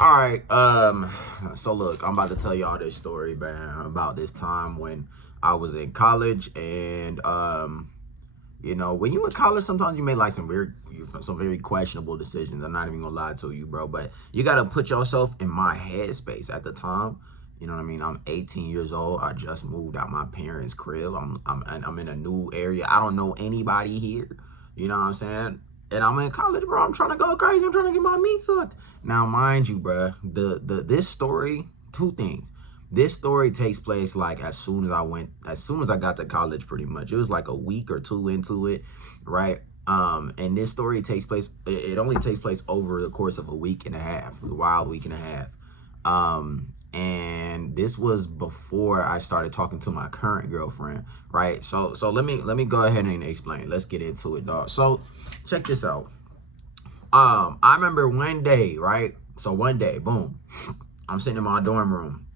All right. So look, I'm about to tell y'all this story, man, about this time when I was in college, and when you in college, sometimes you make like some very questionable decisions. I'm not even gonna lie to you, bro. But you gotta put yourself in my headspace at the time. You know what I mean? I'm 18 years old. I just moved out my parents' crib. I'm in a new area. I don't know anybody here. You know what I'm saying? And I'm in college, bro. I'm trying to go crazy. I'm trying to get my meat sucked. Now, mind you, bro, this story, two things. This story takes place like as soon as I got to college, pretty much. It was like a week or two into it, right? And this story takes place, it only takes place over the course of a week and a half, a wild week and a half. And this was before I started talking to my current girlfriend, right? So let me go ahead and explain. Let's get into it, dog. So check this out. I remember one day, right? So one day, boom, I'm sitting in my dorm room,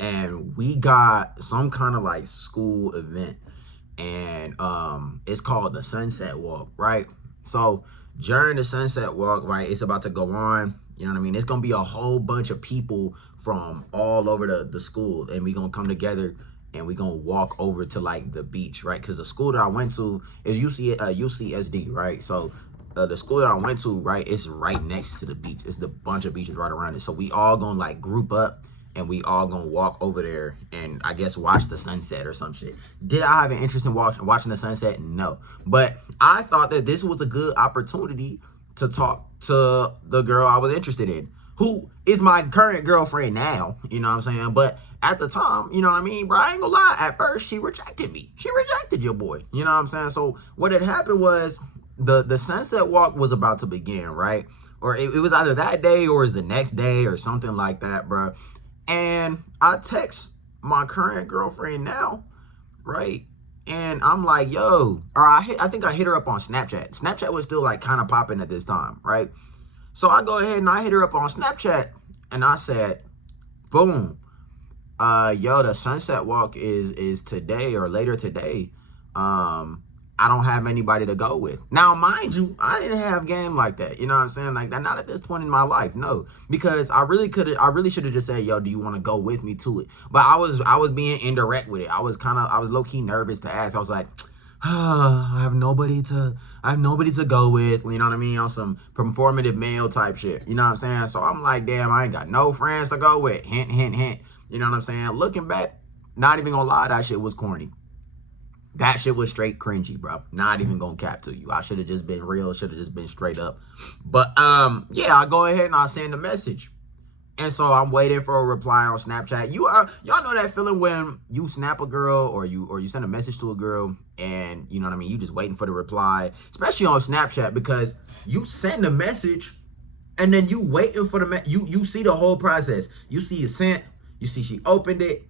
and we got some kind of like school event, and it's called the Sunset Walk, right? So during the Sunset Walk, right, it's about to go on. You know what I mean? It's gonna be a whole bunch of people from all over the school, and we gonna come together and we gonna walk over to like the beach, right? Because the school that I went to is UCSD, right? So the school that I went to, right, it's right next to the beach. It's the bunch of beaches right around it. So we all gonna like group up, and we all gonna walk over there and I guess watch the sunset or some shit. Did I have an interest in watching the sunset? No. But I thought that this was a good opportunity to talk to the girl I was interested in, who is my current girlfriend now, you know what I'm saying? But at the time, you know what I mean, bro, I ain't gonna lie, at first she rejected me. She rejected your boy, you know what I'm saying? So what had happened was the Sunset Walk was about to begin, right? Or it was either that day or it was the next day or something like that, bro. And I text my current girlfriend now, right? And I'm like, yo, or I think I hit her up on Snapchat. Snapchat was still like kind of popping at this time, right? So I go ahead and I hit her up on Snapchat, and I said, boom, yo, the Sunset Walk is today or later today. I don't have anybody to go with. Now, mind you, I didn't have game like that. You know what I'm saying? Like that, not at this point in my life, no. Because I really should have just said, yo, do you want to go with me to it? But I was being indirect with it. I was low key nervous to ask. I was like, I have nobody to go with. You know what I mean? On some performative male type shit. You know what I'm saying? So I'm like, damn, I ain't got no friends to go with. Hint, hint, hint. You know what I'm saying? Looking back, not even gonna lie, that shit was corny. That shit was straight cringy, bro. Not even gonna cap to you. I should have just been real. Should have just been straight up. But yeah, I go ahead and I send a message. And so I'm waiting for a reply on Snapchat. Y'all know that feeling when you snap a girl or you send a message to a girl, and you know what I mean, you just waiting for the reply, especially on Snapchat, because you send a message and then you waiting for you see the whole process. You see it sent, you see she opened it,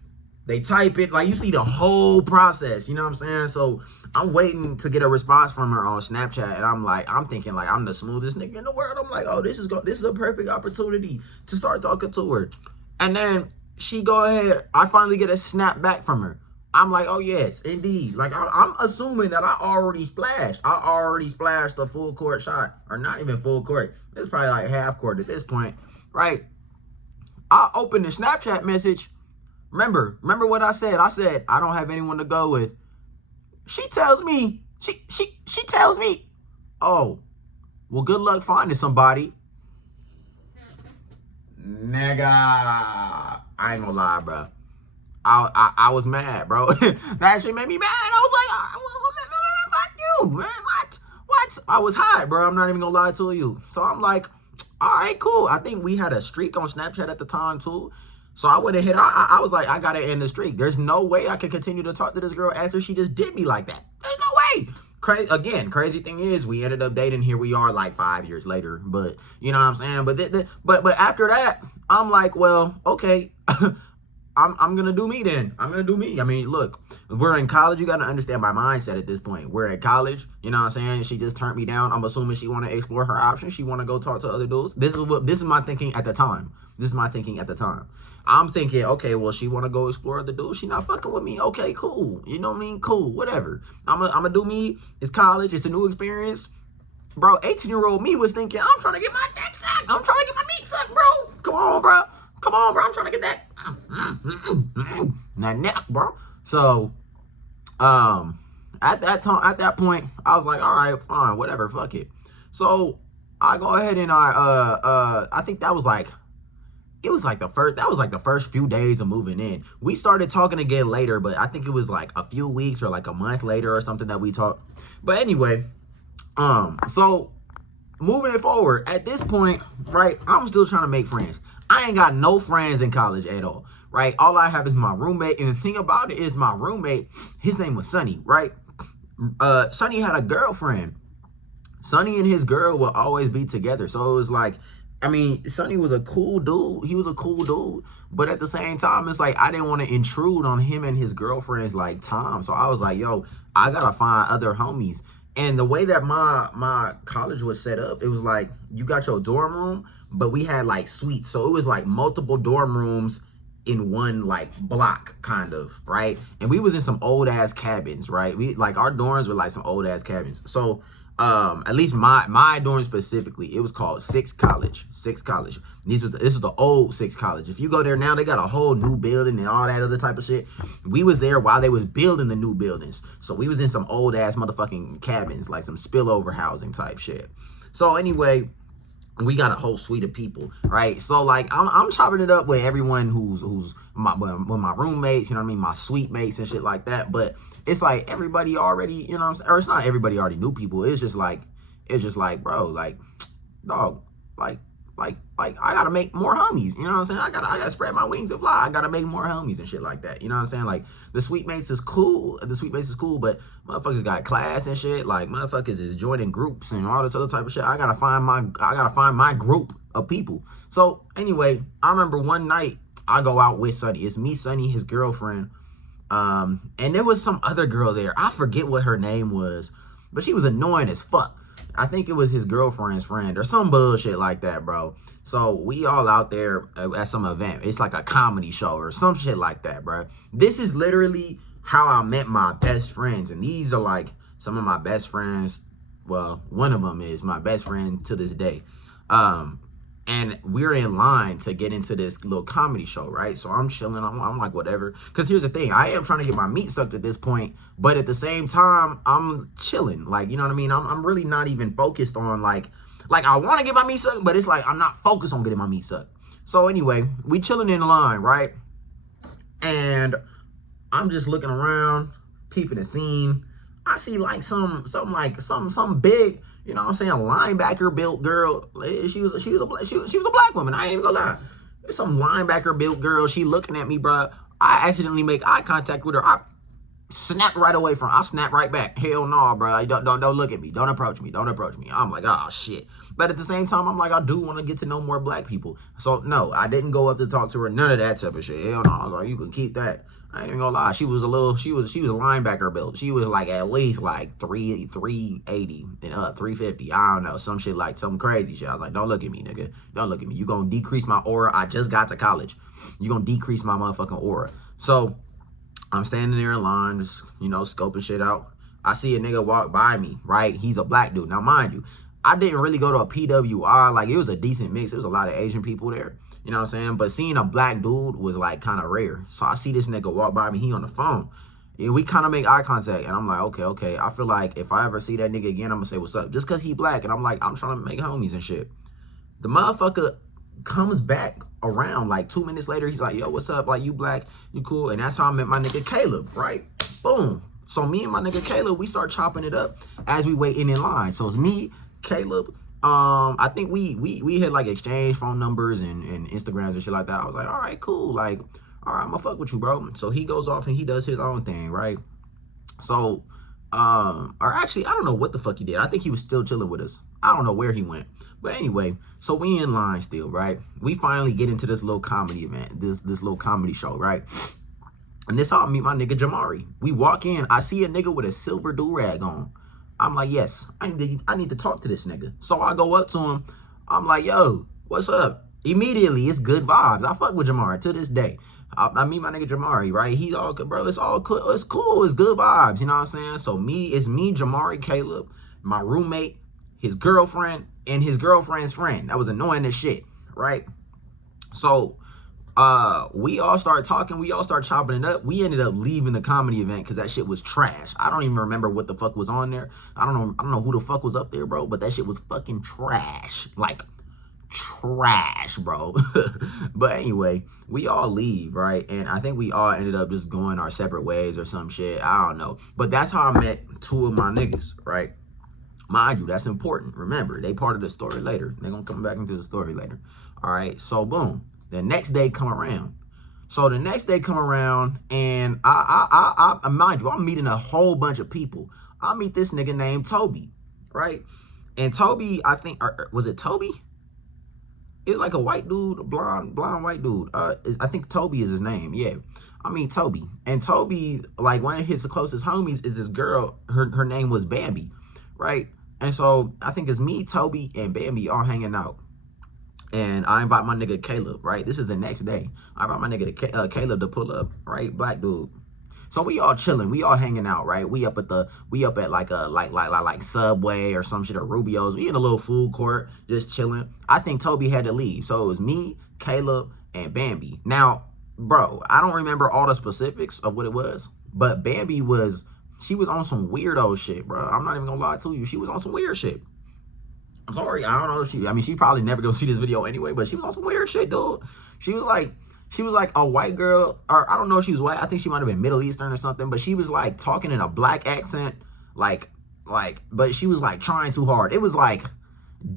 they type it, like you see the whole process, you know what I'm saying? So I'm waiting to get a response from her on Snapchat, and I'm thinking like I'm the smoothest nigga in the world. I'm like, oh, this is a perfect opportunity to start talking to her. And then she go ahead, I finally get a snap back from her. I'm like, oh yes, indeed. Like I'm assuming that I already splashed. I already splashed a full court shot, or not even full court. It's probably like half court at this point, right? I open the Snapchat message. Remember what I said? I said, I don't have anyone to go with. She tells me, she tells me, oh, well, good luck finding somebody. Nigga, I ain't gonna lie, bro. I was mad, bro. That shit made me mad. I was like, well, fuck you, man. What? I was hot, bro. I'm not even gonna lie to you. So I'm like, all right, cool. I think we had a streak on Snapchat at the time, too. So I went ahead. I was like, I gotta end the streak. There's no way I can continue to talk to this girl after she just did me like that. There's no way. Crazy thing is, we ended up dating. Here we are, like 5 years later. But you know what I'm saying. But after that, I'm like, well, okay. I'm gonna do me then. I'm gonna do me. I mean, look, we're in college. You gotta understand my mindset at this point. We're in college. You know what I'm saying? She just turned me down. I'm assuming she want to explore her options. She want to go talk to other dudes. This is my thinking at the time. I'm thinking, okay, well, she want to go explore other dudes. She not fucking with me. Okay, cool. You know what I mean? Cool. Whatever. I'm gonna do me. It's college. It's a new experience. Bro, 18-year-old me was thinking, I'm trying to get my dick sucked. I'm trying to get my meat sucked, bro. Come on, bro. Come on, bro. I'm trying to get that neck, bro. So, at that point, I was like, all right, fine, whatever, fuck it. So I go ahead and I think that was like the first few days of moving in. We started talking again later, but I think it was like a few weeks or like a month later or something that we talked. But anyway, so moving it forward, at this point, right, I'm still trying to make friends. I ain't got no friends in college at all, right? All I have is my roommate, and the thing about it is my roommate, his name was Sonny, right? Sonny had a girlfriend. Sonny and his girl will always be together. So it was like, I mean, Sonny was a cool dude. He was a cool dude. But at the same time, it's like I didn't want to intrude on him and his girlfriend's like time. So I was like, yo, I gotta find other homies. And the way that my college was set up, it was like you got your dorm room, but we had like suites. So it was like multiple dorm rooms in one like block, kind of, right? And we was in some old ass cabins, right? We like our dorms were like some old ass cabins. So at least my dorm specifically, it was called Six College. This is the old Six College. If you go there now, they got a whole new building and all that other type of shit. We was there while they was building the new buildings. So we was in some old ass motherfucking cabins, like some spillover housing type shit. So anyway, we got a whole suite of people, right? So like I'm chopping it up with everyone who's with my roommates, you know what I mean, my suite mates and shit like that. But it's like everybody already, you know what I'm saying? Or it's not everybody already knew people. It's just like, bro, like, dog, like I gotta make more homies, you know what I'm saying? I gotta spread my wings and fly. I gotta make more homies and shit like that, you know what I'm saying? Like the suite mates is cool, but motherfuckers got class and shit. Like motherfuckers is joining groups and all this other type of shit. I gotta find my group of people. So anyway, I remember one night I go out with Sonny. It's me, Sonny, his girlfriend, and there was some other girl there. I forget what her name was, but she was annoying as fuck. I think it was his girlfriend's friend or some bullshit like that, bro. So we all out there at some event. It's like a comedy show or some shit like that, bro. This is literally how I met my best friends. And these are like some of my best friends. Well, one of them is my best friend to this day. And we're in line to get into this little comedy show, right? So I'm chilling. I'm like, whatever. Because here's the thing. I am trying to get my meat sucked at this point. But at the same time, I'm chilling. Like, you know what I mean? I'm really not even focused on, like I want to get my meat sucked. But it's like I'm not focused on getting my meat sucked. So anyway, we chilling in line, right? And I'm just looking around, peeping the scene. I see like some big, you know what I'm saying, linebacker built girl. She was a black woman. I ain't even gonna lie. There's some linebacker built girl. She looking at me, bro. I accidentally make eye contact with her. I snap right back. Hell no, bro. Don't look at me. Don't approach me. I'm like, oh shit. But at the same time, I'm like, I do want to get to know more black people. So no, I didn't go up to talk to her. None of that type of shit. Hell no. I was like, you can keep that. I ain't even gonna lie. She was a linebacker build. She was like at least like 380 and 350. I don't know, some shit, like some crazy shit. I was like, don't look at me, nigga. Don't look at me. You gonna decrease my aura. I just got to college. You gonna decrease my motherfucking aura. So I'm standing there in line, just, you know, scoping shit out. I see a nigga walk by me, right? He's a black dude. Now, mind you, I didn't really go to a PWI. Like, it was a decent mix. There was a lot of Asian people there. You know what I'm saying? But seeing a black dude was like kind of rare. So I see this nigga walk by me. He on the phone. And we kind of make eye contact. And I'm like, okay. I feel like if I ever see that nigga again, I'm going to say what's up. Just because he black. And I'm like, I'm trying to make homies and shit. The motherfucker comes back around like 2 minutes later. He's like, yo, what's up? Like, you black? You cool? And that's how I met my nigga Caleb, right? Boom. So me and my nigga Caleb, we start chopping it up as we waiting in line. So it's me, Caleb. I think we had like exchange phone numbers and Instagrams and shit like that. I was like, all right, cool. Like, all right, I'm gonna fuck with you, bro. So he goes off and he does his own thing, right? So, or actually, I don't know what the fuck he did. I think he was still chilling with us. I don't know where he went. But anyway, so we in line still, right? We finally get into this little comedy event, this little comedy show, right? And this how I meet my nigga Jamari. We walk in, I see a nigga with a silver do-rag on. I'm like, yes, I need to talk to this nigga. So I go up to him. I'm like, yo, what's up? Immediately, it's good vibes. I fuck with Jamari to this day. I meet my nigga Jamari, right? He's all good, bro. It's all cool. It's cool. It's good vibes. You know what I'm saying? So it's me, Jamari, Caleb, my roommate, his girlfriend, and his girlfriend's friend. That was annoying as shit, right? So we all started talking, we all started chopping it up. We ended up leaving the comedy event because that shit was trash. I don't even remember what the fuck was on there. I don't know who the fuck was up there, bro, but that shit was fucking trash. Like trash, bro. But anyway, we all leave, right? And I think we all ended up just going our separate ways or some shit. I don't know. But that's how I met two of my niggas, right? Mind you, that's important. Remember, they part of the story later. They're gonna come back into the story later. All right, so boom. The next day come around. So the next day come around, and I mind you, I'm meeting a whole bunch of people. I meet this nigga named Toby, right? And Toby, I think, was it Toby? It was like a white dude, a blonde white dude. I think Toby is his name. Yeah, I mean Toby. And Toby, like one of his closest homies is this girl. Her name was Bambi, right? And so I think it's me, Toby, and Bambi all hanging out. And I invite my nigga Caleb, right? This is the next day. I invite my nigga Caleb to pull up, right? Black dude. So we all chilling, we all hanging out, right? We up at like a like Subway or some shit, or Rubio's. We in a little food court, just chilling. I think Toby had to leave, so it was me, Caleb, and Bambi. Now, bro, I don't remember all the specifics of what it was, but Bambi was on some weirdo shit, bro. I'm not even gonna lie to you, she was on some weird shit. I'm sorry, I don't know. I mean, she probably never gonna see this video anyway, but she was on some weird shit, dude. She was like a white girl, or I don't know if she was white. I think she might have been Middle Eastern or something, but she was like talking in a black accent, but she was like trying too hard. It was like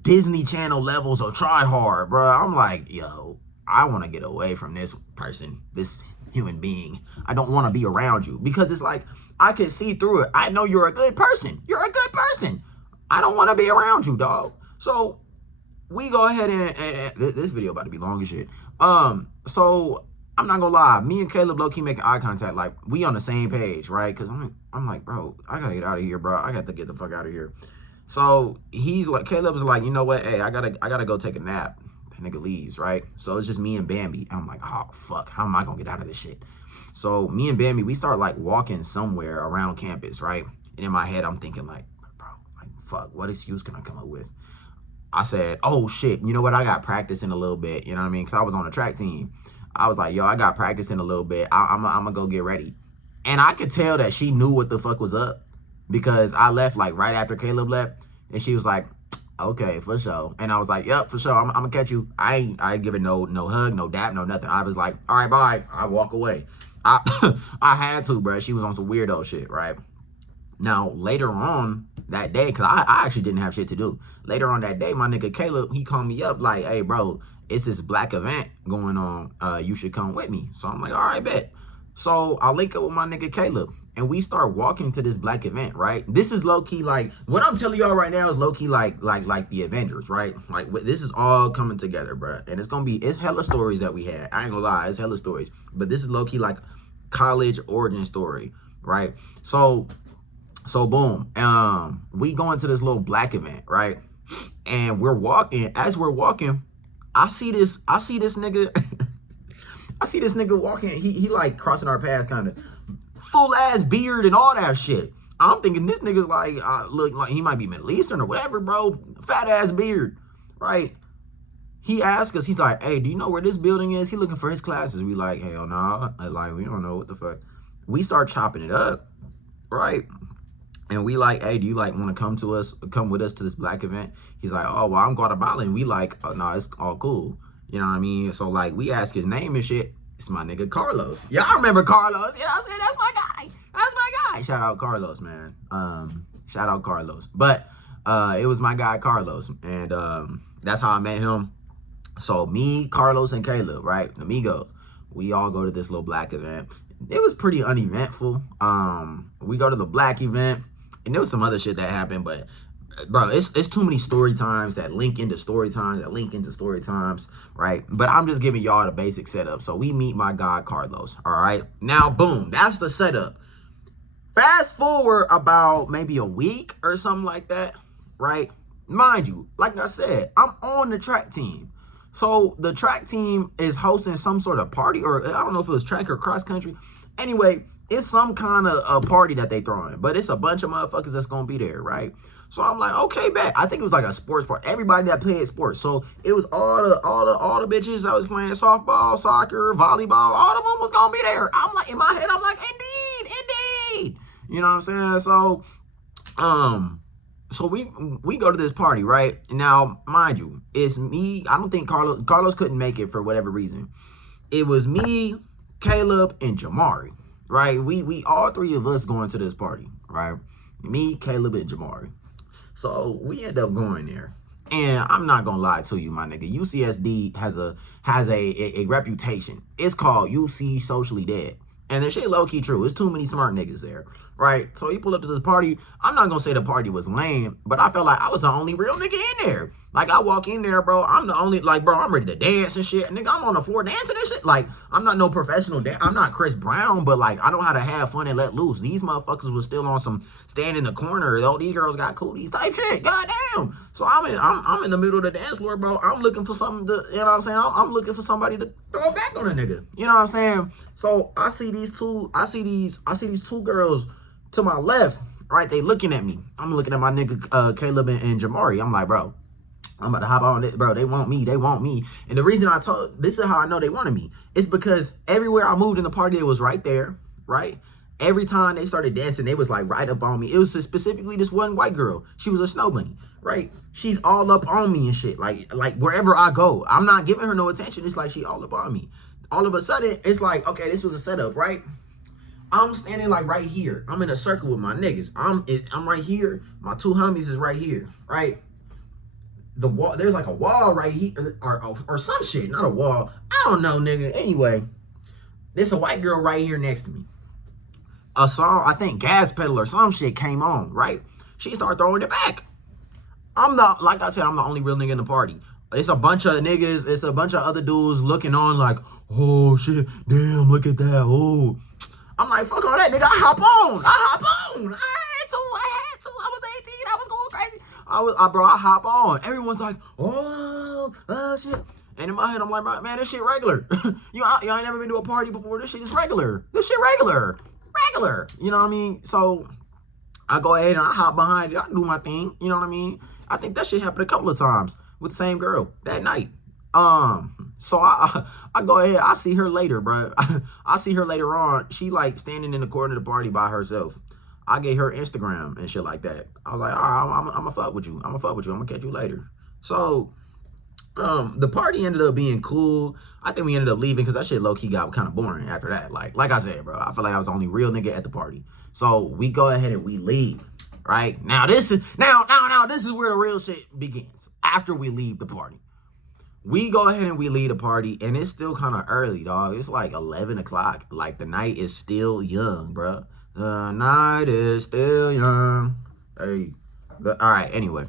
Disney Channel levels of try hard, bro. I'm like, yo, I want to get away from this person, this human being. I don't want to be around you, because it's like, I can see through it. I know you're a good person. You're a good person. I don't want to be around you, dog. So we go ahead and this video about to be long as shit. So I'm not gonna lie, me and Caleb low-key making eye contact, like we on the same page, right? Because I'm like, bro, I gotta get out of here, bro. I got to get the fuck out of here. So he's like, Caleb is like, you know what? Hey, I gotta go take a nap. That nigga leaves, right? So it's just me and Bambi. I'm like, oh fuck, how am I gonna get out of this shit? So me and Bambi, we start like walking somewhere around campus, right? And in my head, I'm thinking like, bro, like fuck, what excuse can I come up with? I said, oh shit, you know what? I got practice in a little bit, you know what I mean? Because I was on the track team. I was like, yo, I got practice in a little bit. I'm gonna go get ready. And I could tell that she knew what the fuck was up, because I left like right after Caleb left, and she was like, okay, for sure. And I was like, yep, for sure. I'm gonna catch you. I ain't give her no hug, no dap, no nothing. I was like, all right, bye. I walk away. I had to, bro. She was on some weirdo shit, right? Now, later on that day, because I actually didn't have shit to do. Later on that day, my nigga Caleb, he called me up like, hey, bro, it's this black event going on. You should come with me. So I'm like, all right, bet. So I link up with my nigga Caleb, and we start walking to this black event, right? This is low-key like, what I'm telling y'all right now is low-key like the Avengers, right? Like, this is all coming together, bro. And it's hella stories that we had. I ain't gonna lie, it's hella stories. But this is low-key like college origin story, right? So boom, we go into this little black event, right? And we're walking. As we're walking, I see this nigga. I see this nigga walking. He like crossing our path, kind of full ass beard and all that shit. I'm thinking this nigga's like look like he might be Middle Eastern or whatever, bro. Fat ass beard, right? He asked us. He's like, hey, do you know where this building is? He looking for his classes. We like, hell nah. Like, we don't know what the fuck. We start chopping it up, right? And we like, hey, do you like want to come with us to this black event? He's like, oh, well, I'm Guatemalan. We like, oh, no, it's all cool. You know what I mean? So like, we ask his name and shit. It's my nigga Carlos. Y'all remember Carlos? You know what I'm saying? That's my guy. That's my guy. Shout out Carlos, man. Shout out Carlos. But it was my guy Carlos, and that's how I met him. So me, Carlos, and Caleb, right, amigos, we all go to this little black event. It was pretty uneventful. We go to the black event. And there was some other shit that happened, but bro, it's too many story times that link into story times, right? But I'm just giving y'all the basic setup. So we meet my guy Carlos, all right? Now, boom, that's the setup. Fast forward about maybe a week or something like that, right? Mind you, like I said, I'm on the track team. So the track team is hosting some sort of party, or I don't know if it was track or cross country. Anyway, It's some kind of a party that they throwing, but it's a bunch of motherfuckers that's gonna be there, right? So I'm like, okay, bet. I think it was like a sports party. Everybody that played sports. So it was all the bitches that was playing softball, soccer, volleyball. All of them was gonna be there. I'm like, in my head, I'm like, indeed. You know what I'm saying? So we go to this party, right? Now, mind you, it's me. I don't think Carlos couldn't make it for whatever reason. It was me, Caleb, and Jamari, right? We all three of us going to this party, right? Me, Caleb, and Jamari. So we end up going there. And I'm not gonna lie to you, my nigga. UCSD has a reputation. It's called UC Socially Dead. And the shit low-key true. There's too many smart niggas there, right? So he pulled up to this party. I'm not gonna say the party was lame, but I felt like I was the only real nigga in there. Like, I walk in there, bro, I'm the only, like, bro, I'm ready to dance and shit. Nigga, I'm on the floor dancing and shit. Like, I'm not no professional I'm not Chris Brown, but, like, I know how to have fun and let loose. These motherfuckers was still on some stand in the corner. Oh, these girls got cooties type shit. Goddamn. So I'm in the middle of the dance floor, bro. I'm looking for something to, you know what I'm saying? I'm looking for somebody to throw back on a nigga. You know what I'm saying? So I see these two girls to my left, right? They looking at me. I'm looking at my nigga Caleb and Jamari. I'm like, bro, I'm about to hop on it, bro. They want me. And the reason this is how I know they wanted me. It's because everywhere I moved in the party, it was right there, right? Every time they started dancing, they was like right up on me. It was specifically this one white girl. She was a snow bunny, right? She's all up on me and shit. Like wherever I go, I'm not giving her no attention. It's like she all up on me. All of a sudden, it's like, okay, this was a setup, right? I'm standing like right here. I'm in a circle with my niggas. I'm right here. My two homies is right here, right? The wall, there's like a wall right here, or some shit, not a wall. I don't know, nigga. Anyway, there's a white girl right here next to me. A song, I think Gas Pedal or some shit came on, right? She started throwing it back. Like I said, I'm the only real nigga in the party. It's a bunch of niggas, it's a bunch of other dudes looking on like, oh shit, damn, look at that, oh. I'm like, fuck all that, nigga, I hop on. I had to. I was 18, I was going crazy. I hop on. Everyone's like, oh shit. And in my head, I'm like, man, this shit regular. you ain't never been to a party before. This shit is regular. This shit regular. You know what I mean? So I go ahead and I hop behind it. I do my thing. You know what I mean? I think that shit happened a couple of times with the same girl that night. So I go ahead. I see her later, bro. I see her later on. She like standing in the corner of the party by herself. I gave her Instagram and shit like that. I was like, all right, I'm gonna fuck with you. I'm gonna catch you later. So the party ended up being cool. I think we ended up leaving because that shit low-key got kind of boring after that. Like I said, bro, I feel like I was the only real nigga at the party. So we go ahead and we leave. Right? Now this is where the real shit begins. After we leave the party. We go ahead and we leave the party, and it's still kind of early, dog. It's like 11 o'clock. Like, the night is still young, bro. The night is still young. Hey. All right, anyway.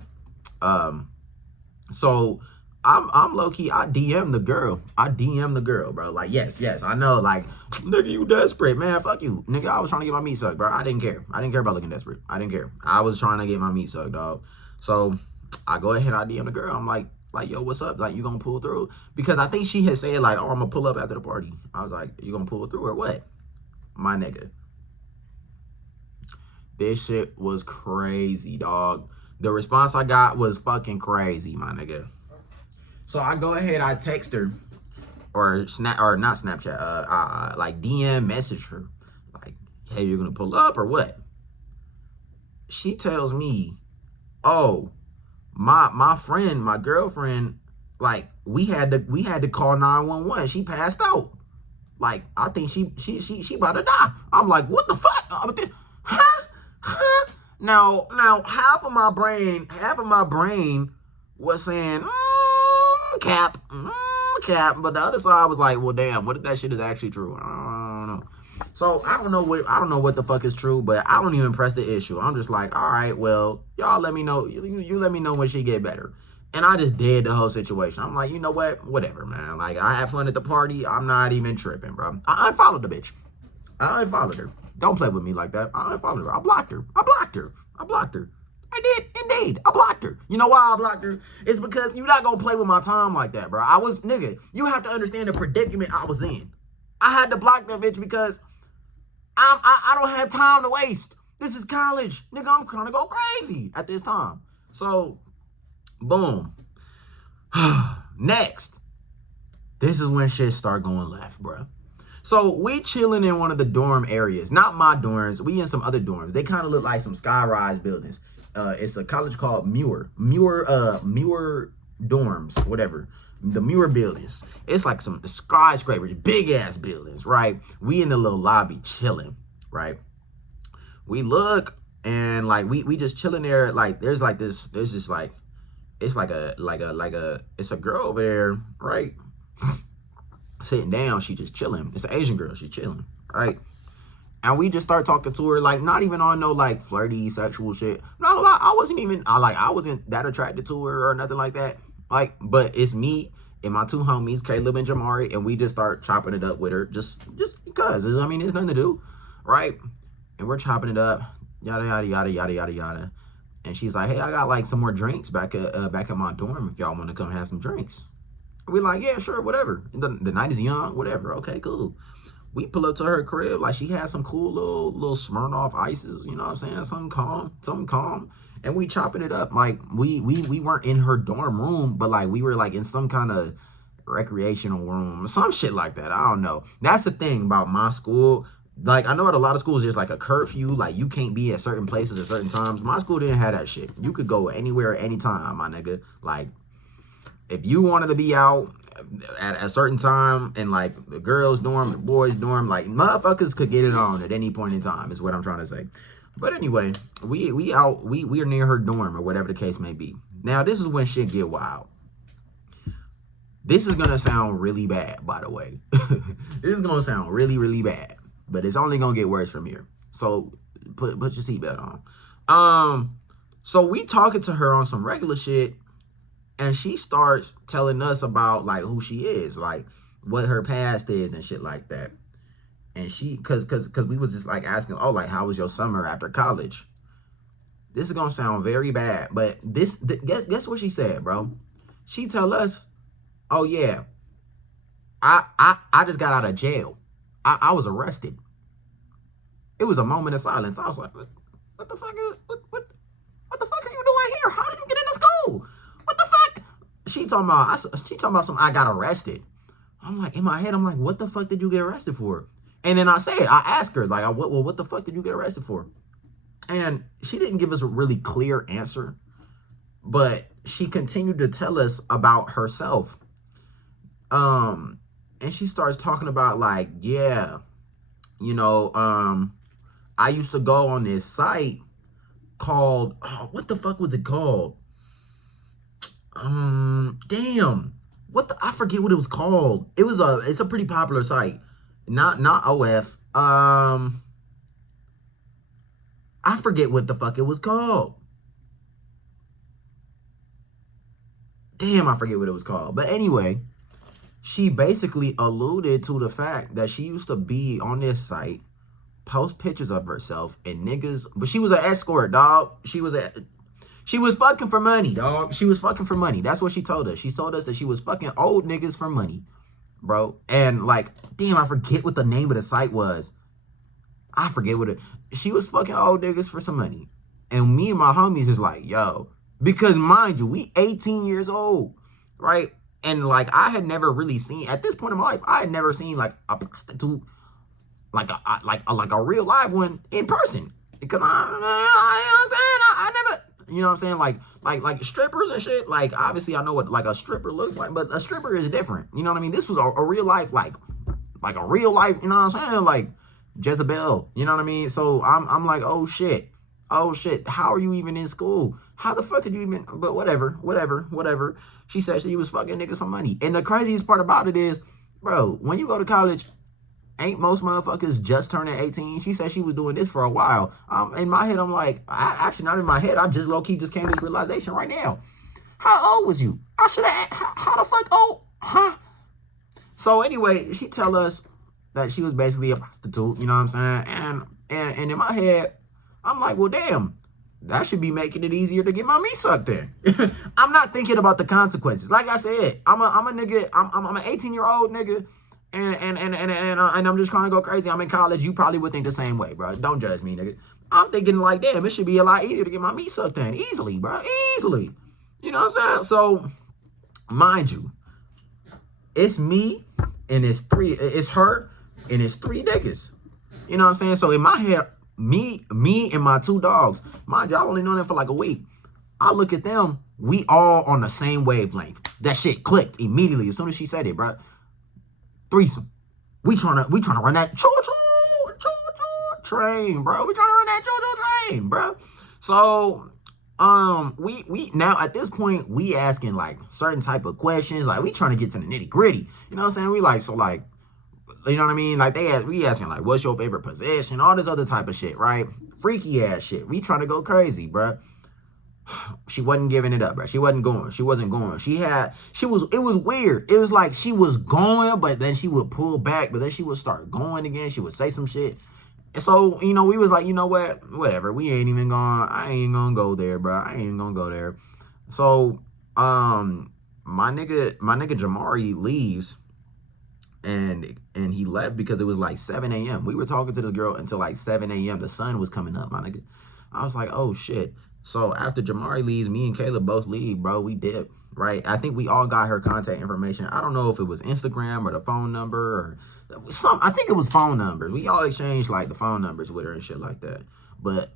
So I'm low-key, I DM the girl, bro. Like, yes, I know, like, nigga, you desperate, man, fuck you. Nigga, I was trying to get my meat sucked, bro. I didn't care about looking desperate. I didn't care. I was trying to get my meat sucked, dog. So I go ahead and I DM the girl. I'm like, yo, what's up? Like, you gonna pull through? Because I think she had said, like, oh, I'm gonna pull up after the party. I was like, you gonna pull through or what? My nigga. This shit was crazy, dog. The response I got was fucking crazy, my nigga. So I go ahead, I text her, or not Snapchat, like DM message her, like, hey, you're gonna pull up or what? She tells me, oh, my friend, my girlfriend, like, we had to call 911. She passed out. Like, I think she about to die. I'm like, what the fuck? Huh? Now half of my brain was saying cap, but the other side was like, well, damn, what if that shit is actually true? I don't know. So I don't know what the fuck is true, but I don't even press the issue. I'm just like, all right, well, y'all let me know. You let me know when she get better. And I just did the whole situation. I'm like, you know what? Whatever, man. Like, I had fun at the party. I'm not even tripping, bro. I unfollowed the bitch. I unfollowed her. Don't play with me like that. I unfollowed her. I blocked her. I did, indeed. I blocked her. You know why I blocked her? It's because you're not going to play with my time like that, bro. Nigga, you have to understand the predicament I was in. I had to block that bitch because I don't have time to waste. This is college. Nigga, I'm trying to go crazy at this time. So, boom. Next. This is when shit start going left, bro. So we chilling in one of the dorm areas. Not my dorms. We in some other dorms. They kind of look like some skyrise buildings. It's a college called Muir dorms, whatever. The Muir buildings. It's like some skyscrapers, big ass buildings, right? We in the little lobby chilling, right? We look and like we just chilling there. Like there's just like it's it's a girl over there, right? Sitting down, she just chilling. It's an Asian girl, she chilling, right? And we just start talking to her, like not even on no like flirty sexual shit. No, like, I wasn't that attracted to her or nothing like that. Like, but it's me and my two homies, Caleb and Jamari, and we just start chopping it up with her just because. I mean, there's nothing to do, right? And we're chopping it up, yada yada yada yada yada yada. And she's like, hey, I got like some more drinks back at my dorm if y'all want to come have some drinks. We're like, yeah, sure, whatever. The night is young, whatever. Okay, cool. We pull up to her crib, like she had some cool little Smirnoff ices, you know what I'm saying? Something calm. And we chopping it up. Like we weren't in her dorm room, but like we were like in some kind of recreational room, some shit like that. I don't know. That's the thing about my school. Like I know at a lot of schools there's like a curfew, like you can't be at certain places at certain times. My school didn't have that shit. You could go anywhere, anytime, my nigga. Like if you wanted to be out at a certain time in like the girls' dorm, the boys' dorm, like motherfuckers could get it on at any point in time, is what I'm trying to say. But anyway, we are near her dorm or whatever the case may be. Now this is when shit get wild. This is gonna sound really bad, by the way. This is gonna sound really, really bad, but it's only gonna get worse from here. So put your seatbelt on. So we talking to her on some regular shit. And she starts telling us about like who she is, like what her past is and shit like that. And she, cause we was just like asking, oh, like how was your summer after college? This is gonna sound very bad, but guess what she said, bro? She tell us, oh yeah, I just got out of jail. I was arrested. It was a moment of silence. I was like, what the fuck is what the fuck are you doing here? How did you get into school? What the fuck? She talking about some I got arrested. I'm like, in my head, I'm like, what the fuck did you get arrested for? And then I asked her, like, what the fuck did you get arrested for? And she didn't give us a really clear answer, but she continued to tell us about herself. And she starts talking about like, yeah, you know, I used to go on this site called, oh, what the fuck was it called? Damn, I forget what it was called. It's a pretty popular site. Not OF. I forget what the fuck it was called. Damn, I forget what it was called. But anyway, she basically alluded to the fact that she used to be on this site, post pictures of herself and niggas, but she was an escort, dog. She was fucking for money, dog. She was fucking for money. That's what she told us. She told us that she was fucking old niggas for money, bro. And like, damn, I forget what the name of the site was. I forget what she was fucking old niggas for some money. And me and my homies is like, yo, because mind you, we 18 years old, right? And like, I had never really seen, at this point in my life, I had never seen like a prostitute, like a real live one in person. Because you know what I'm saying? I never, you know what I'm saying? Like strippers and shit. Like, obviously I know what like a stripper looks like, but a stripper is different. You know what I mean? This was a real life, like a real life, you know what I'm saying? Like Jezebel, you know what I mean? So I'm like, oh shit. How are you even in school? How the fuck did you even, but whatever. She said she was fucking niggas for money. And the craziest part about it is, bro, when you go to college, ain't most motherfuckers just turning 18? She said she was doing this for a while. In my head, I'm like, actually not in my head. I just low-key just came to this realization right now. How old was you? I should have, how the fuck old? Huh? So anyway, she tell us that she was basically a prostitute, you know what I'm saying? And in my head, I'm like, well, damn, that should be making it easier to get my meat sucked in. I'm not thinking about the consequences. Like I said, I'm a nigga, I'm an 18-year-old nigga. And I'm just trying to go crazy. I'm in college. You probably would think the same way, bro. Don't judge me, nigga. I'm thinking like, damn, it should be a lot easier to get my meat sucked in. Easily, bro. Easily. You know what I'm saying? So, mind you, it's me and it's her and it's 3 niggas. You know what I'm saying? So in my head, me and my 2 dogs, mind you, I only known them for like a week. I look at them, we all on the same wavelength. That shit clicked immediately as soon as she said it, bro. Threesome. We trying to run that choo-choo train, bro. We trying to run that choo-choo train, bro. So, we now at this point, we asking like certain type of questions. Like we trying to get to the nitty gritty. You know what I'm saying? We like, so like, you know what I mean? Like we asking like, what's your favorite possession? All this other type of shit, right? Freaky ass shit. We trying to go crazy, bro. She wasn't giving it up, bro. She wasn't going. It was weird. It was like she was going, but then she would pull back, but then she would start going again. She would say some shit. And so, you know, we was like, you know what? Whatever. I ain't gonna go there, bro. I ain't gonna go there. So, my nigga Jamari leaves and he left because it was like 7 a.m. We were talking to this girl until like 7 a.m. The sun was coming up, my nigga. I was like, oh shit. So after Jamari leaves, me and Caleb both leave, bro. We dip, right? I think we all got her contact information. I don't know if it was Instagram or the phone number or I think it was phone numbers. We all exchanged like the phone numbers with her and shit like that. But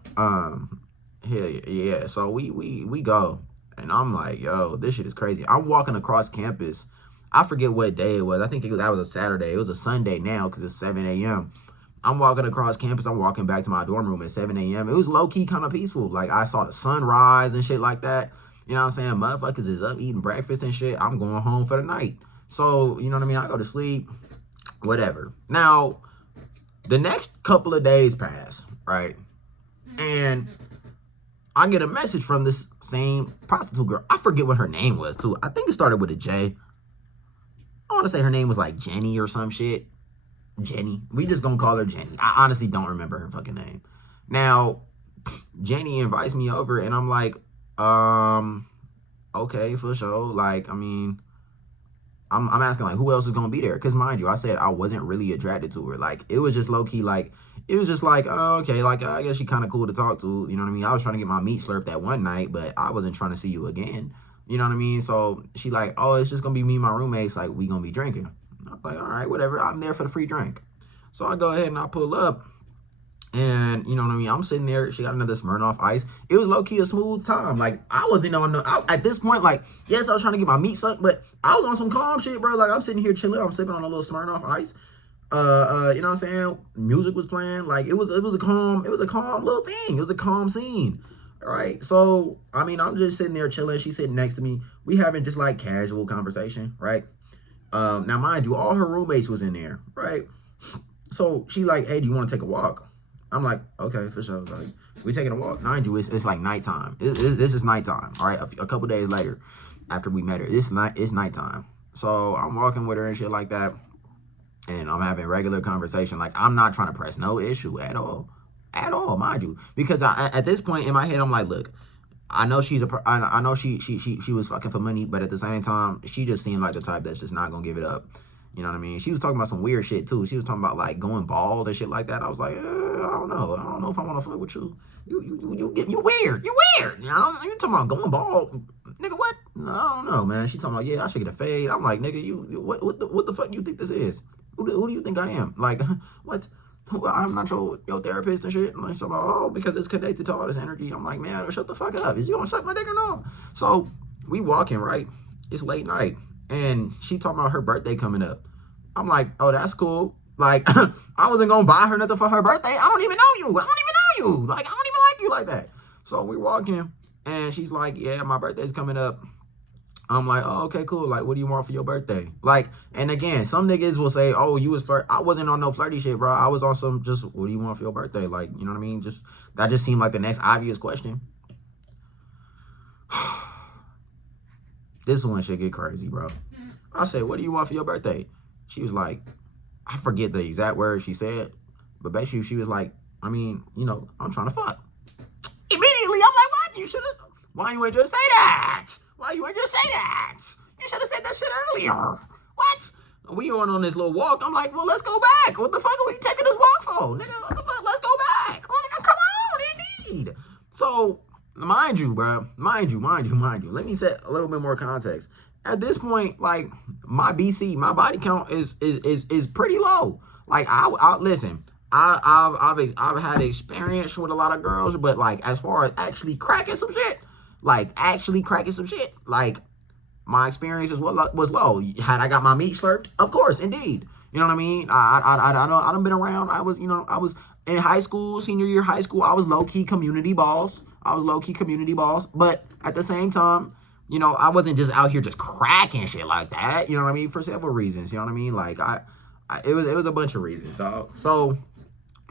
yeah. So we go, and I'm like, yo, this shit is crazy. I'm walking across campus. I forget what day it was. I think that was a Saturday. It was a Sunday now because it's 7 a.m. I'm walking across campus. I'm walking back to my dorm room at 7 a.m. It was low-key kind of peaceful. Like, I saw the sunrise and shit like that. You know what I'm saying? Motherfuckers is up eating breakfast and shit. I'm going home for the night. So, you know what I mean? I go to sleep, whatever. Now, the next couple of days pass, right? And I get a message from this same prostitute girl. I forget what her name was, too. I think it started with a J. I want to say her name was, like, Jenny or some shit. Jenny. We just gonna call her Jenny. I honestly don't remember her fucking name. Now, Jenny invites me over and I'm like, okay, for sure. Like, I mean, I'm asking like, who else is gonna be there? Because mind you, I said I wasn't really attracted to her. Like, it was just low-key, like, it was just like, oh, okay, like, I guess she kind of cool to talk to. You know what I mean? I was trying to get my meat slurped that one night, but I wasn't trying to see you again. You know what I mean? So she like, oh, it's just gonna be me and my roommates. Like, we gonna be drinking. I'm like, all right, whatever. I'm there for the free drink. So I go ahead and I pull up. And, you know what I mean? I'm sitting there. She got another Smirnoff Ice. It was low-key a smooth time. Like, I wasn't on at this point, like, yes, I was trying to get my meat sucked, but I was on some calm shit, bro. Like, I'm sitting here chilling. I'm sipping on a little Smirnoff Ice. You know what I'm saying? Music was playing. Like, it was a calm little thing. It was a calm scene. All right. So, I mean, I'm just sitting there chilling. She's sitting next to me. We having just, like, casual conversation, right? Now, mind you, all her roommates was in there, right? So she like, hey, do you want to take a walk? I'm like, okay, for sure. Like, we taking a walk. Mind you, it's like nighttime. This is nighttime, all right? A couple days later, after we met her, it's nighttime. So I'm walking with her and shit like that, and I'm having regular conversation. Like, I'm not trying to press no issue at all, mind you, because at this point in my head, I'm like, look, I know I know she was fucking for money, but at the same time, she just seemed like the type that's just not gonna give it up. You know what I mean? She was talking about some weird shit too. She was talking about like going bald and shit like that. I was like, I don't know if I want to fuck with you. You weird. You weird. You know? You talking about going bald, nigga? What? No, I don't know, man. She talking about, yeah, I should get a fade. I'm like, nigga, what the fuck you think this is? Who do you think I am? Like, what? I'm not your therapist and shit. And she's talking about, oh, because it's connected to all this energy. I'm like, man, shut the fuck up. Is you gonna suck my dick or no? So we walking, right? It's late night. And she talking about her birthday coming up. I'm like, oh, that's cool. Like, I wasn't gonna buy her nothing for her birthday. I don't even know you. Like, I don't even like you like that. So we're walking, and she's like, yeah, my birthday's coming up. I'm like, oh, okay, cool. Like, what do you want for your birthday? Like, and again, some niggas will say, oh, you was flirt. I wasn't on no flirty shit, bro. I was on some just, what do you want for your birthday? Like, you know what I mean? That just seemed like the next obvious question. This one should get crazy, bro. I said, what do you want for your birthday? She was like, I forget the exact words she said, but basically she was like, I mean, you know, I'm trying to fuck. Immediately, I'm like, what? Why you ain't just say that? Why you ain't just say that? You should have said that shit earlier. What? We on this little walk. I'm like, well, let's go back. What the fuck are we taking this walk for? Nigga, what the fuck? Let's go back. I'm like, come on, indeed. So, mind you, bro. Mind you. Let me set a little bit more context. At this point, like, my BC, my body count is pretty low. Like, I listen, I've had experience with a lot of girls, but like, as far as actually cracking some shit, like, my experience was low. Had I got my meat slurped? Of course, indeed. You know what I mean? I done been around. I was in high school, senior year high school. I was low-key community balls. But at the same time, you know, I wasn't just out here just cracking shit like that. You know what I mean? For several reasons. You know what I mean? Like, it was a bunch of reasons, dog. So,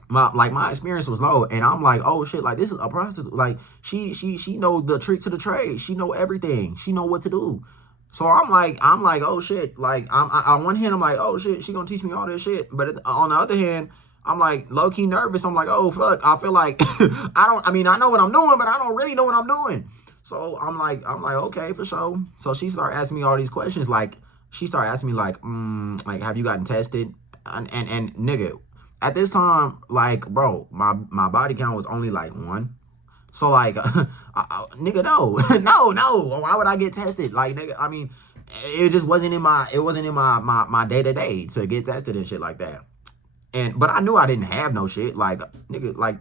my experience was low, and I'm like, oh shit, like, this is a prostitute. Like, she know the trick to the trade. She know everything. She know what to do. So I'm like, oh shit. Like, on one hand, I'm like, oh shit, she gonna teach me all this shit. But on the other hand, I'm like low key nervous. I'm like, oh fuck, I feel like I know what I'm doing, but I don't really know what I'm doing. So I'm like, okay, for sure. So she started asking me all these questions. Like, she started asking me like, have you gotten tested? And nigga, at this time, like, bro, my body count was only like 1. So like, nigga, no. Why would I get tested? Like, nigga, I mean, it just wasn't in my day to day to get tested and shit like that. But I knew I didn't have no shit. Like, nigga, like,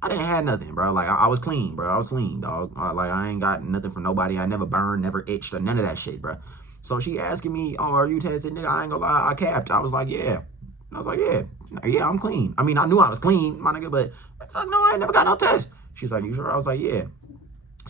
I didn't have nothing, bro. Like, I was clean, bro. I was clean, dog. Like, I ain't got nothing from nobody. I never burned, never itched, or none of that shit, bro. So she asking me, oh, are you tested, nigga? I ain't gonna lie, I capped. I was like, yeah. I was like, yeah, I'm clean. I mean, I knew I was clean, my nigga, but no, I ain't never got no test. She's like, you sure? I was like, yeah.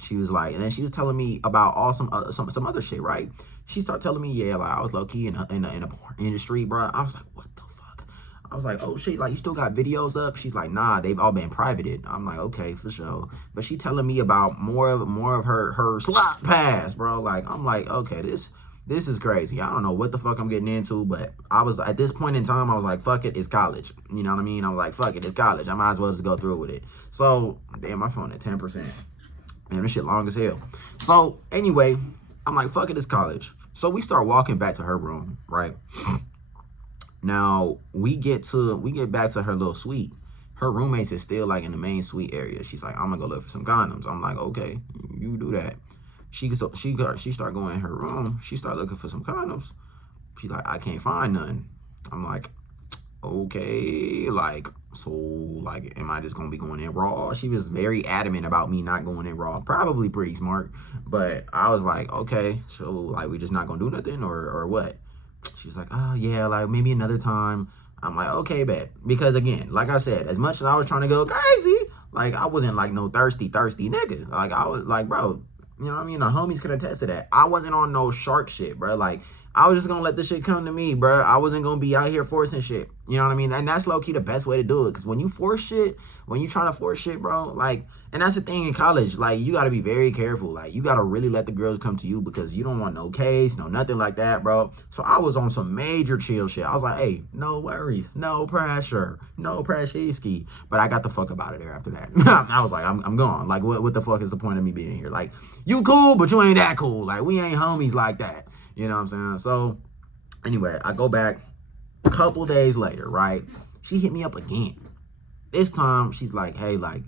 She was like, and then she was telling me about all some other shit, right? She started telling me, yeah, like, I was low key in a porn industry, bro. I was like, what the fuck? I was like, oh shit, like, you still got videos up? She's like, nah, they've all been privated. I'm like, okay, for sure. But she telling me about more of her slot pass, bro. Like, I'm like, okay, this is crazy. I don't know what the fuck I'm getting into, but I was, at this point in time, I was like, fuck it, it's college. You know what I mean? I was like, fuck it, it's college. I might as well just go through with it. So, damn, my phone at 10%. Man, this shit long as hell. So, anyway, I'm like, fuck it, it's college. So, we start walking back to her room, right? Now, we get back to her little suite. Her roommates is still, like, in the main suite area. She's like, I'm gonna go look for some condoms. I'm like, okay, you do that. She start going in her room. She start looking for some condoms. She's like, I can't find none. I'm like, okay, like, so, like, am I just gonna be going in raw? She was very adamant about me not going in raw. Probably pretty smart, but I was like, okay, so, like, we just not gonna do nothing, or what? She's like, oh yeah, like, maybe another time. I'm like, okay, bet. Because again, like I said, as much as I was trying to go crazy, like, I wasn't like no thirsty nigga. Like, I was like, bro, you know what I mean? The homies could attest to that. I wasn't on no shark shit, bro. Like, I was just gonna let this shit come to me, bro. I wasn't gonna be out here forcing shit. You know what I mean? And that's low-key the best way to do it. Because when you force shit, when you trying to force shit, bro, like, and that's the thing in college, like, you gotta be very careful. Like, you gotta really let the girls come to you, because you don't want no case, no nothing like that, bro. So I was on some major chill shit. I was like, hey, no worries, no pressure, no pressure-ski. But I got the fuck about it there after that. I was like, I'm gone. Like, what the fuck is the point of me being here? Like, you cool, but you ain't that cool. Like, we ain't homies like that. You know what I'm saying? So, anyway, I go back a couple days later, right? She hit me up again. This time, she's like, hey, like,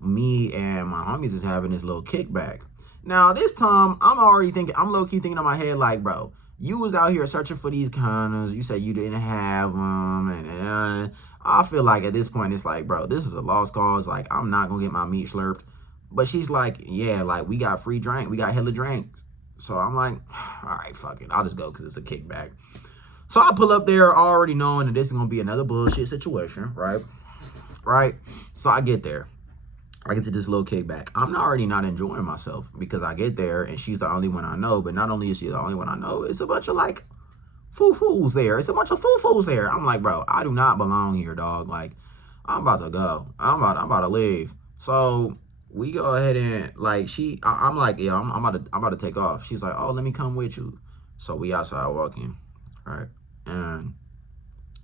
me and my homies is having this little kickback. Now, this time, I'm low-key thinking in my head, like, bro, you was out here searching for these condoms. You said you didn't have them. And I feel like at this point, it's like, bro, this is a lost cause. Like, I'm not going to get my meat slurped. But she's like, yeah, like, we got free drink. We got hella drinks. So I'm like, all right, fuck it. I'll just go because it's a kickback. So I pull up there already knowing that this is going to be another bullshit situation, right? Right? So I get there. I get to this little kickback. I'm already not enjoying myself because I get there and she's the only one I know. But not only is she the only one I know, it's a bunch of, like, foo-foos there. It's a bunch of foo-foos there. I'm like, bro, I do not belong here, dog. Like, I'm about to go. I'm about to leave. So we go ahead and, like, I'm like, yeah, I'm about to take off. She's like, oh, let me come with you. So we outside walking, right? And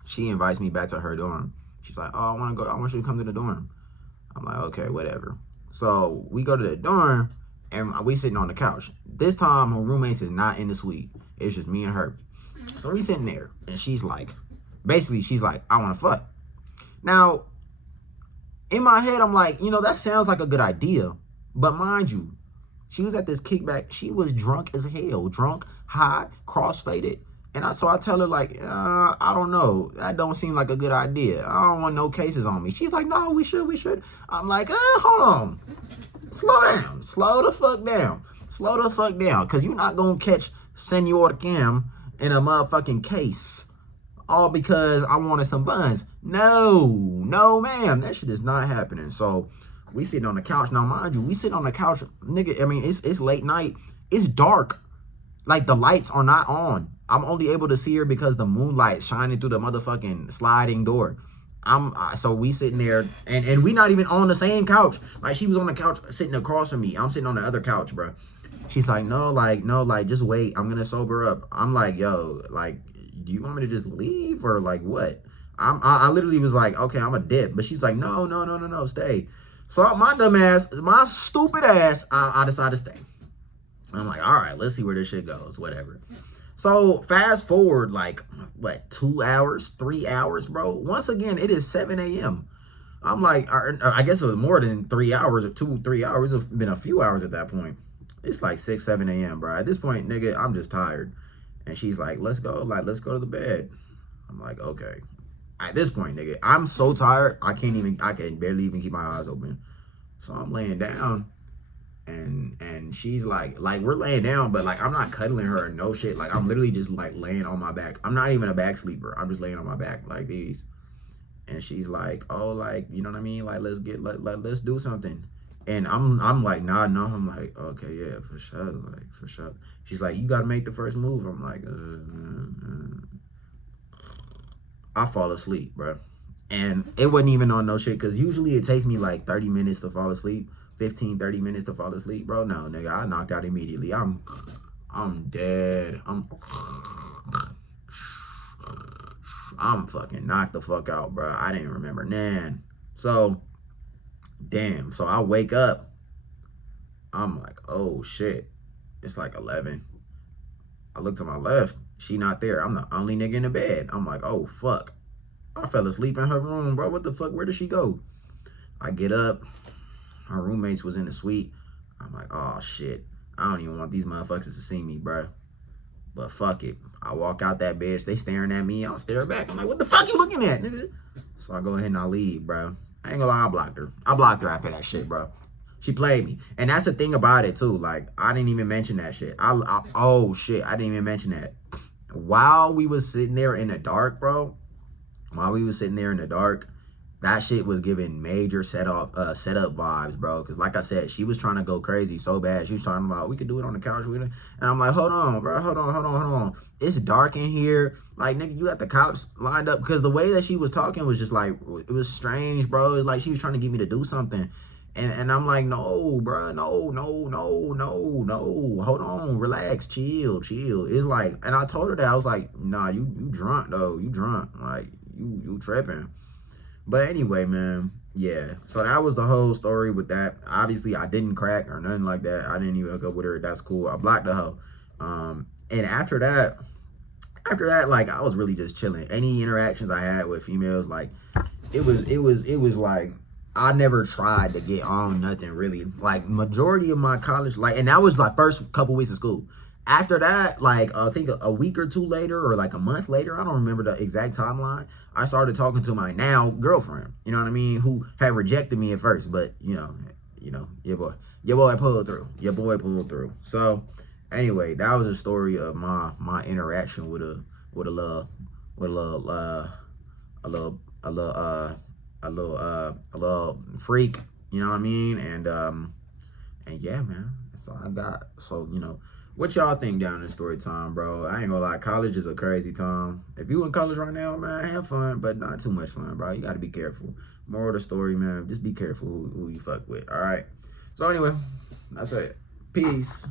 she invites me back to her dorm. She's like, oh, I want you to come to the dorm. I'm like, okay, whatever. So we go to the dorm and we sitting on the couch. This time her roommates is not in the suite. It's just me and her. So we sitting there, and she's like, basically, she's like, I want to fuck. Now, in my head, I'm like, you know, that sounds like a good idea. But mind you, she was at this kickback. She was drunk as hell, drunk, high, cross-faded. And so I tell her, like, I don't know. That don't seem like a good idea. I don't want no cases on me. She's like, no, we should. I'm like, hold on. Slow down. Slow the fuck down. Slow the fuck down. Because you're not going to catch Senor Cam in a motherfucking case. All because I wanted some buns. No, ma'am. That shit is not happening. So we sitting on the couch. Now, mind you, we sitting on the couch. Nigga, I mean, it's late night. It's dark. Like, the lights are not on. I'm only able to see her because the moonlight shining through the motherfucking sliding door. So we sitting there, and we not even on the same couch. Like, she was on the couch sitting across from me. I'm sitting on the other couch, bro. She's like, no, just wait. I'm gonna sober up. I'm like, yo, like, do you want me to just leave or like what? I literally was like, okay, I'm a dip. But she's like, no, stay. So my dumb ass, my stupid ass, I decided to stay. I'm like, all right, let's see where this shit goes, whatever. So fast forward, like, what, 2 hours, 3 hours, bro? Once again, it is 7 a.m. I'm like, I guess it was more than 3 hours or 2, 3 hours. It's been a few hours at that point. It's like 6, 7 a.m., bro. At this point, nigga, I'm just tired. And she's like, let's go to the bed. I'm like, okay. At this point, nigga, I'm so tired, I can barely even keep my eyes open. So I'm laying down. And she's like we're laying down, but like I'm not cuddling her or no shit. Like I'm literally just like laying on my back. I'm not even a back sleeper. I'm just laying on my back like these. And she's like, oh, like, you know what I mean? Like, let's do something. And I'm like, nah, no. I'm like, okay, yeah, for sure. Like, for sure. She's like, you gotta make the first move. I'm like, I fall asleep, bro. And it wasn't even on no shit, because usually it takes me like 30 minutes to fall asleep. 15, 30 minutes to fall asleep, bro. No, nigga, I knocked out immediately. I'm dead. I'm fucking knocked the fuck out, bro. I didn't remember nan. So, damn. So I wake up. I'm like, oh shit. It's like 11. I look to my left. She not there. I'm the only nigga in the bed. I'm like, oh fuck. I fell asleep in her room, bro. What the fuck? Where did she go? I get up. Her roommates was in the suite. I'm like, oh shit. I don't even want these motherfuckers to see me, bro. But fuck it. I walk out that bitch. They staring at me. I'll stare back. I'm like, what the fuck you looking at, nigga? So I go ahead and I leave, bro. I ain't gonna lie, I blocked her. I blocked her after that shit, bro. She played me. And that's the thing about it, too. Like, I didn't even mention that shit. Oh, shit. I didn't even mention that. While we was sitting there in the dark, bro. While we was sitting there in the dark, that shit was giving major setup vibes, bro. Because like I said, she was trying to go crazy so bad. She was talking about, we could do it on the couch. And I'm like, hold on, bro. Hold on. It's dark in here. Like, nigga, you got the cops lined up. Because the way that she was talking was just like, it was strange, bro. It's like she was trying to get me to do something. And I'm like, no, bro. No. Hold on. Relax. Chill. It's like, and I told her that. I was like, nah, you drunk, though. You drunk. Like, you tripping. But anyway, man, yeah. So that was the whole story with that. Obviously, I didn't crack or nothing like that. I didn't even hook up with her. That's cool. I blocked the hoe. And after that, like, I was really just chilling. Any interactions I had with females, like, it was like, I never tried to get on nothing really. Like, majority of my college, like, and that was like first couple weeks of school. After that, like, I think a week or two later, or like a month later, I don't remember the exact timeline, I started talking to my now girlfriend, you know what I mean, who had rejected me at first, but you know, your boy pulled through. So anyway, that was a story of my interaction with a little freak, you know what I mean, and yeah, man, that's all I got. So, you know, what y'all think down in story time, bro? I ain't gonna lie, college is a crazy time. If you in college right now, man, have fun, but not too much fun, bro. You gotta be careful. Moral of the story, man, just be careful who you fuck with, all right? So anyway, that's it. Peace.